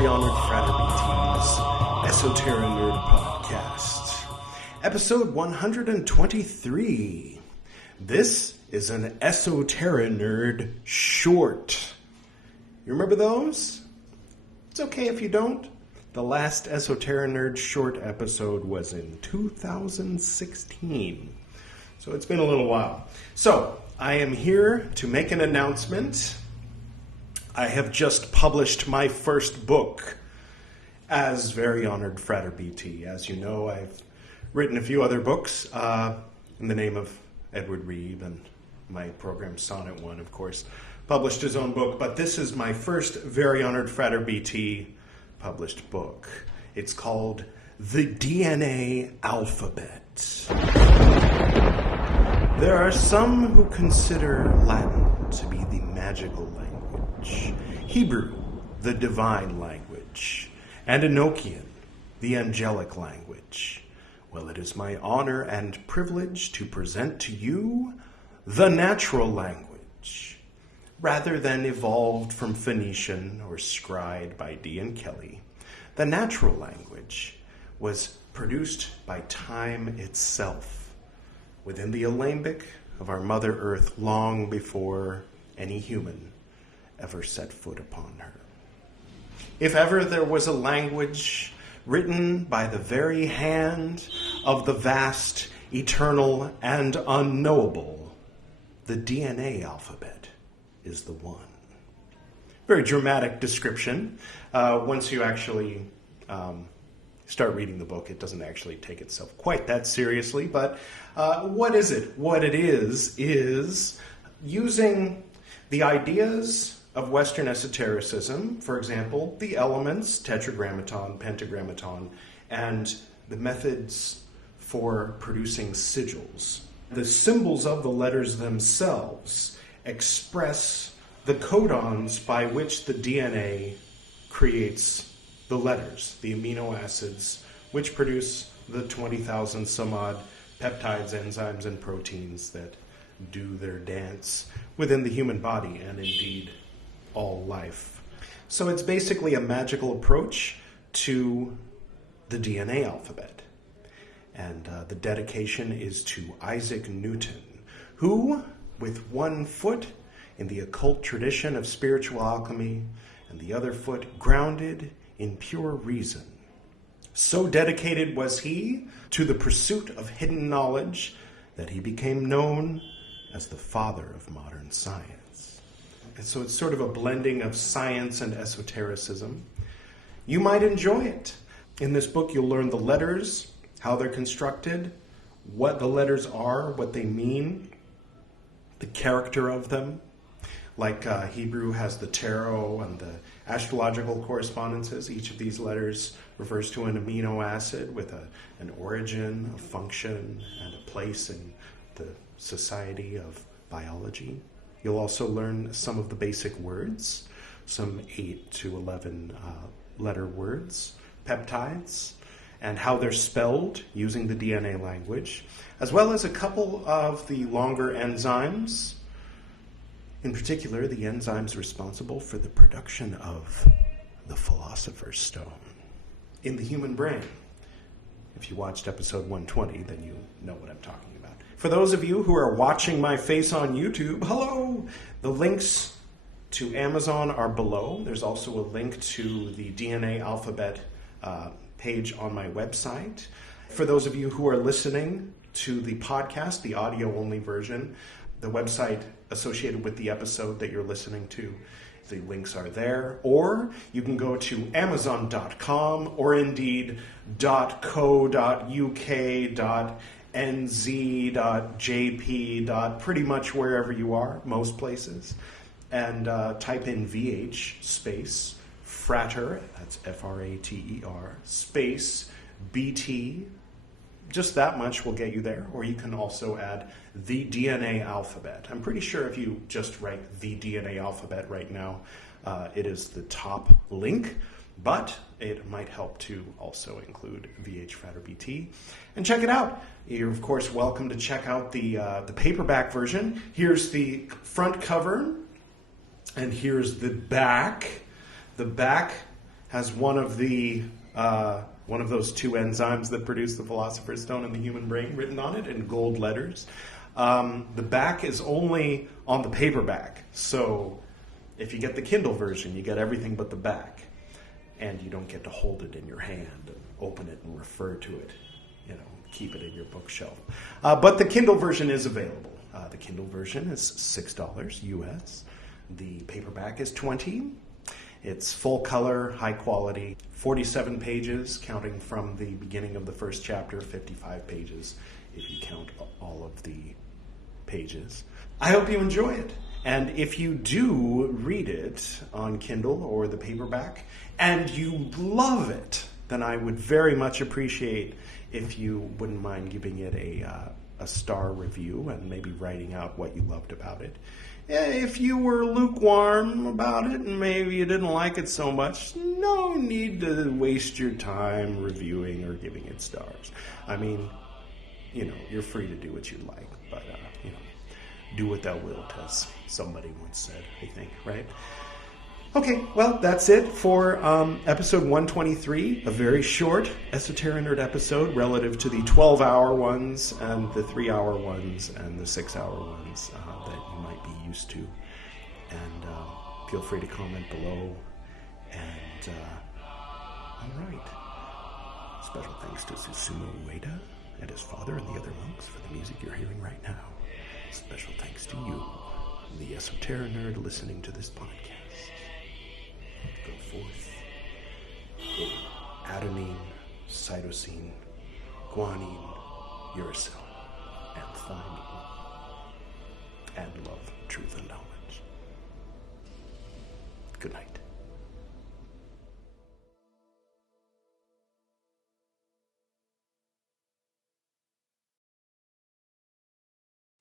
very honored Frater BT's Esoterinerd podcast. Episode 123. This is an Esoterinerd short. You remember those? It's okay if you don't. The last Esoterinerd short episode was in 2016. So it's been a little while. So I am here to make an announcement. I have just published my first book as very honored Frater BT. As you know, I've written a few other books in the name of Edward Reeve, and my program Sonnet One, of course, published his own book. But this is my first very honored Frater BT published book. It's called The DNA Alphabet. There are some who consider Latin to be the magical language, Hebrew, the divine language, and Enochian, the angelic language. Well, it is my honor and privilege to present to you the natural language, rather than evolved from Phoenician or scribed by Dee and Kelly. The natural language was produced by time itself, within the alembic of our Mother Earth, long before any human ever set foot upon her. If ever there was a language written by the very hand of the vast, eternal, and unknowable, the DNA alphabet is the one. Very dramatic description. Once you actually start reading the book, it doesn't actually take itself quite that seriously, but what is it? What it is using the ideas of Western esotericism, for example, the elements, tetragrammaton, pentagrammaton, and the methods for producing sigils. The symbols of the letters themselves express the codons by which the DNA creates the letters, the amino acids, which produce the 20,000 some odd peptides, enzymes, and proteins that do their dance within the human body and indeed all life. So it's basically a magical approach to the DNA alphabet. And the dedication is to Isaac Newton, who, with one foot in the occult tradition of spiritual alchemy and the other foot grounded in pure reason, so dedicated was he to the pursuit of hidden knowledge that he became known as the father of modern science. And so it's sort of a blending of science and esotericism. You might enjoy it. In this book, you'll learn the letters, how they're constructed, what the letters are, what they mean, the character of them. Like Hebrew has the tarot and the astrological correspondences. Each of these letters refers to an amino acid with an origin, a function, and a place in the society of biology. You'll also learn some of the basic words, some 8 to 11 letter words, peptides, and how they're spelled using the DNA language, as well as a couple of the longer enzymes. In particular, the enzymes responsible for the production of the Philosopher's Stone in the human brain. If you watched episode 120, then you know what I'm talking about. For those of you who are watching my face on YouTube, hello! The links to Amazon are below. There's also a link to the DNA alphabet page on my website. For those of you who are listening to the podcast, the audio-only version, the website associated with the episode that you're listening to, the links are there. Or you can go to amazon.com or indeed .co.uk.nz.jp. Pretty much wherever you are, most places, and type in VH space Frater, that's Frater, space BT. Just that much will get you there. Or you can also add the DNA alphabet. I'm pretty sure if you just write the DNA alphabet right now, it is the top link, but it might help to also include VH Frater BT. And check it out. You're, of course, welcome to check out the paperback version. Here's the front cover, and here's the back. The back has one of those two enzymes that produce the Philosopher's Stone in the human brain written on it in gold letters. The back is only on the paperback, so if you get the Kindle version, you get everything but the back, and you don't get to hold it in your hand and open it and refer to it, keep it in your bookshelf. But the Kindle version is available. The Kindle version is $6 US. The paperback is $20. It's full color, high quality, 47 pages, counting from the beginning of the first chapter, 55 pages if you count all of the pages. I hope you enjoy it. And if you do read it on Kindle or the paperback and you love it, then I would very much appreciate if you wouldn't mind giving it a star review and maybe writing out what you loved about it. If you were lukewarm about it and maybe you didn't like it so much, no need to waste your time reviewing or giving it stars. I mean, you're free to do what you like, but, do what thou wilt, as somebody once said, I think, right? Okay, well, that's it for episode 123, a very short Esoterinerd episode relative to the 12-hour ones and the 3-hour ones and the 6-hour ones that you might be used to. And feel free to comment below. And, all right. Special thanks to Susumu Ueda and his father and the other monks for the music you're hearing right now. Special thanks to you, the Esoterinerd, listening to this podcast. Go forth. Go adenine, cytosine, guanine, uracil, and thymine. And love, truth, and knowledge. Good night.